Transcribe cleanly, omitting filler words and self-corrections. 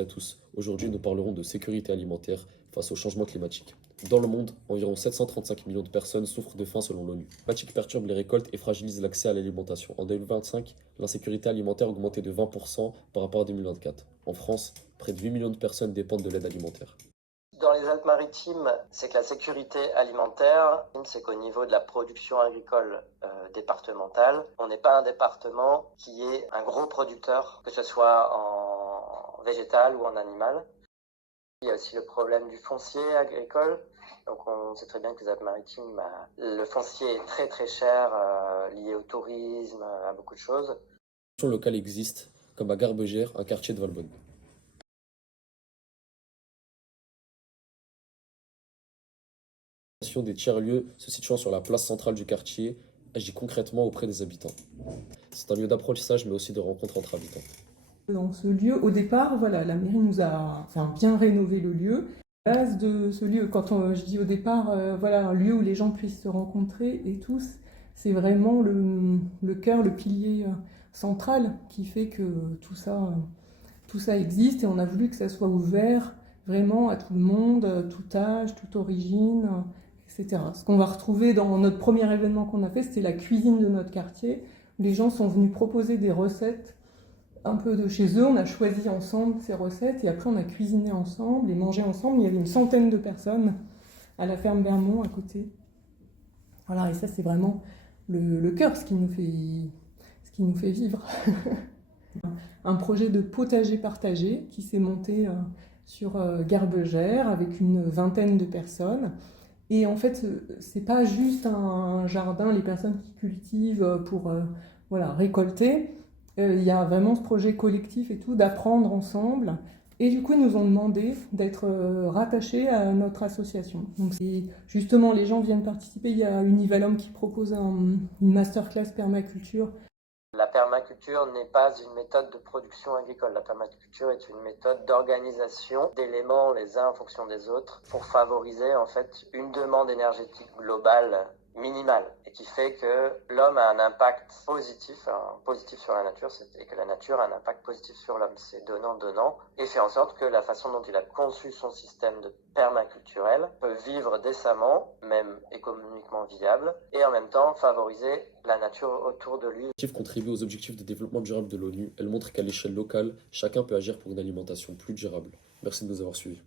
à tous. Aujourd'hui, nous parlerons de sécurité alimentaire face au changement climatique. Dans le monde, environ 735 millions de personnes souffrent de faim selon l'ONU. Le climatique perturbe les récoltes et fragilise l'accès à l'alimentation. En 2025, l'insécurité alimentaire a augmenté de 20% par rapport à 2024. En France, près de 8 millions de personnes dépendent de l'aide alimentaire. Dans les Alpes-Maritimes, c'est que la sécurité alimentaire, c'est qu'au niveau de la production agricole départementale, on n'est pas un département qui est un gros producteur, que ce soit en végétal ou en animal. Il y a aussi le problème du foncier agricole. Donc on sait très bien que les Alpes-Maritimes, le foncier est très très cher, lié au tourisme, à beaucoup de choses. Des solutions locales existent, comme à Garbegère, un quartier de Valbonne. Des tiers-lieux se situant sur la place centrale du quartier agit concrètement auprès des habitants. C'est un lieu d'apprentissage mais aussi de rencontre entre habitants. Dans ce lieu, au départ, voilà, la mairie nous a bien rénové le lieu. La base de ce lieu, je dis au départ, voilà, un lieu où les gens puissent se rencontrer et tous, c'est vraiment le cœur, le pilier central qui fait que tout ça existe et on a voulu que ça soit ouvert vraiment à tout le monde, tout âge, toute origine, etc. Ce qu'on va retrouver dans notre premier événement qu'on a fait, c'était la cuisine de notre quartier. Les gens sont venus proposer des recettes un peu de chez eux, on a choisi ensemble ces recettes et après on a cuisiné ensemble et mangé ensemble. Il y avait une centaine de personnes à la ferme Bermond à côté. Voilà, et ça c'est vraiment le cœur, ce qui nous fait vivre. Un projet de potager partagé qui s'est monté sur Garbegère avec une vingtaine de personnes. Et en fait, c'est pas juste un jardin, les personnes qui cultivent pour voilà, récolter. Il y a vraiment ce projet collectif et tout, d'apprendre ensemble. Et du coup, ils nous ont demandé d'être rattachés à notre association. Donc, justement, les gens viennent participer. Il y a Univalum qui propose une masterclass permaculture. La permaculture n'est pas une méthode de production agricole. La permaculture est une méthode d'organisation d'éléments les uns en fonction des autres pour favoriser en fait une demande énergétique globale minimale et qui fait que l'homme a un impact positif sur la nature et que la nature a un impact positif sur l'homme. C'est donnant et fait en sorte que la façon dont il a conçu son système de permaculturel peut vivre décemment, même économiquement viable, et en même temps favoriser la nature autour de lui. Contribue aux objectifs de développement durable de l'ONU. Elle montre qu'à l'échelle locale, chacun peut agir pour une alimentation plus durable. Merci de nous avoir suivis.